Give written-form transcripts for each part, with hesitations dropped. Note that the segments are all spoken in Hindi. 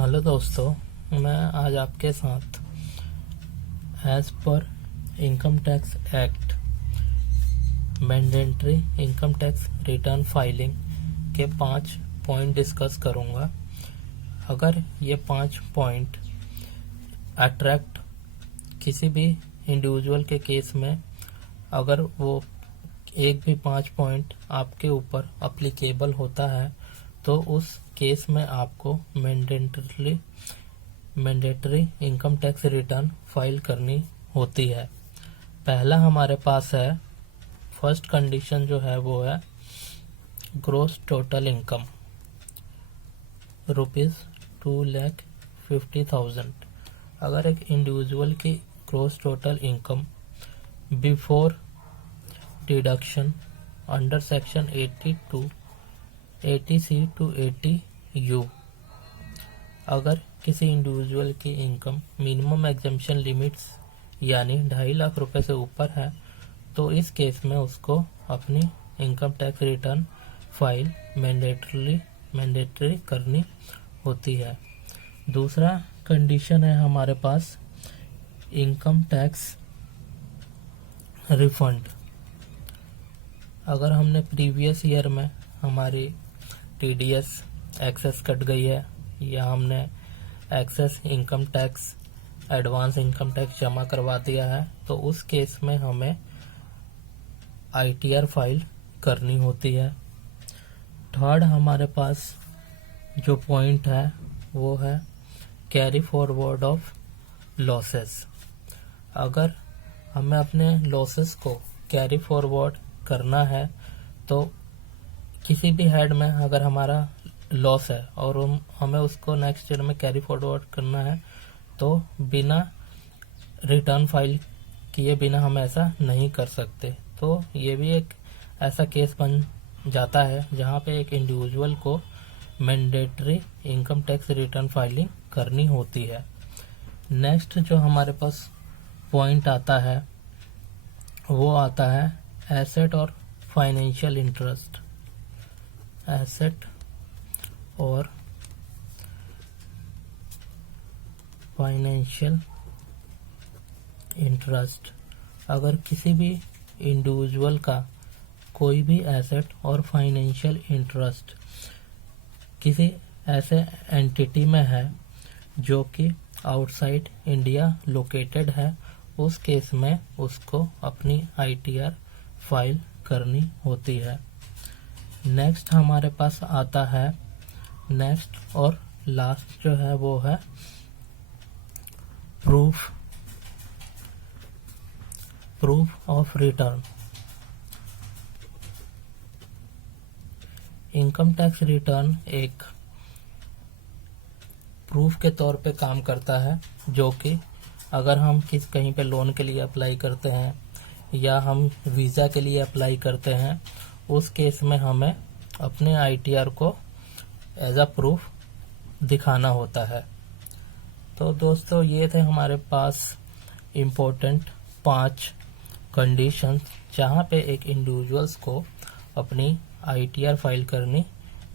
हेलो दोस्तों, मैं आज आपके साथ एज पर income tax act mandatory income tax return filing के 5 पॉइंट डिस्कस करूंगा। अगर ये 5 पॉइंट अट्रैक्ट किसी भी इंडिविजुअल के केस में अगर वो एक भी 5 पॉइंट आपके ऊपर अप्लीकेबल होता है तो उस केस में आपको mandatory income tax return file करनी होती है। पहला हमारे पास है, फर्स्ट कंडीशन जो है वो है ग्रॉस टोटल इनकम ₹2,50,000। अगर एक इंडिविजुअल की gross total income before deduction under section 80C to 80U, अगर किसी इंडिविजुअल की इनकम मिनिमम एग्जम्पशन लिमिट्स यानी 2.5 लाख रुपए से ऊपर है तो इस केस में उसको अपनी income tax return file mandatory करनी होती है। दूसरा कंडीशन है हमारे पास इनकम टैक्स रिफंड। अगर हमने प्रीवियस ईयर में हमारी TDS एक्सेस कट गई है या हमने excess income tax advance income tax जमा करवा दिया है तो उस केस में हमें ITR फाइल करनी होती है। थर्ड हमारे पास जो पॉइंट है वो है कैरी फॉरवर्ड ऑफ लॉसेस। अगर हमें अपने लॉसेस को कैरी फॉरवर्ड करना है तो किसी भी हेड में अगर हमारा लॉस है और हमें उसको नेक्स्ट ईयर में कैरी फॉरवर्ड करना है तो बिना रिटर्न फाइल किए बिना हम ऐसा नहीं कर सकते। तो ये भी एक ऐसा केस बन जाता है जहाँ पे एक इंडिविजुअल को mandatory income tax return filing करनी होती है। नेक्स्ट जो हमारे पास पॉइंट आता है वो आता है एसेट और फाइनेंशियल इंटरेस्ट। एसेट और फाइनेंशियल इंटरेस्ट, अगर किसी भी इंडिविजुअल का कोई भी एसेट और फाइनेंशियल इंटरेस्ट किसी ऐसे एंटिटी में है जो कि आउटसाइड इंडिया लोकेटेड है, उस केस में उसको अपनी ITR फाइल करनी होती है। नेक्स्ट हमारे पास आता है, नेक्स्ट और लास्ट जो है वो है proof of return. Income tax return एक प्रूफ के तौर पे काम करता है, जो कि अगर हम कहीं पे लोन के लिए अप्लाई करते हैं या हम वीज़ा के लिए अप्लाई करते हैं उस केस में हमें अपने ITR को एज अ प्रूफ दिखाना होता है। तो दोस्तों ये थे हमारे पास इम्पोर्टेंट 5 कंडीशंस जहाँ पे एक इंडिविजुअल्स को अपनी ITR फाइल करनी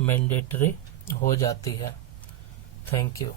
मैंडेटरी हो जाती है। Thank you.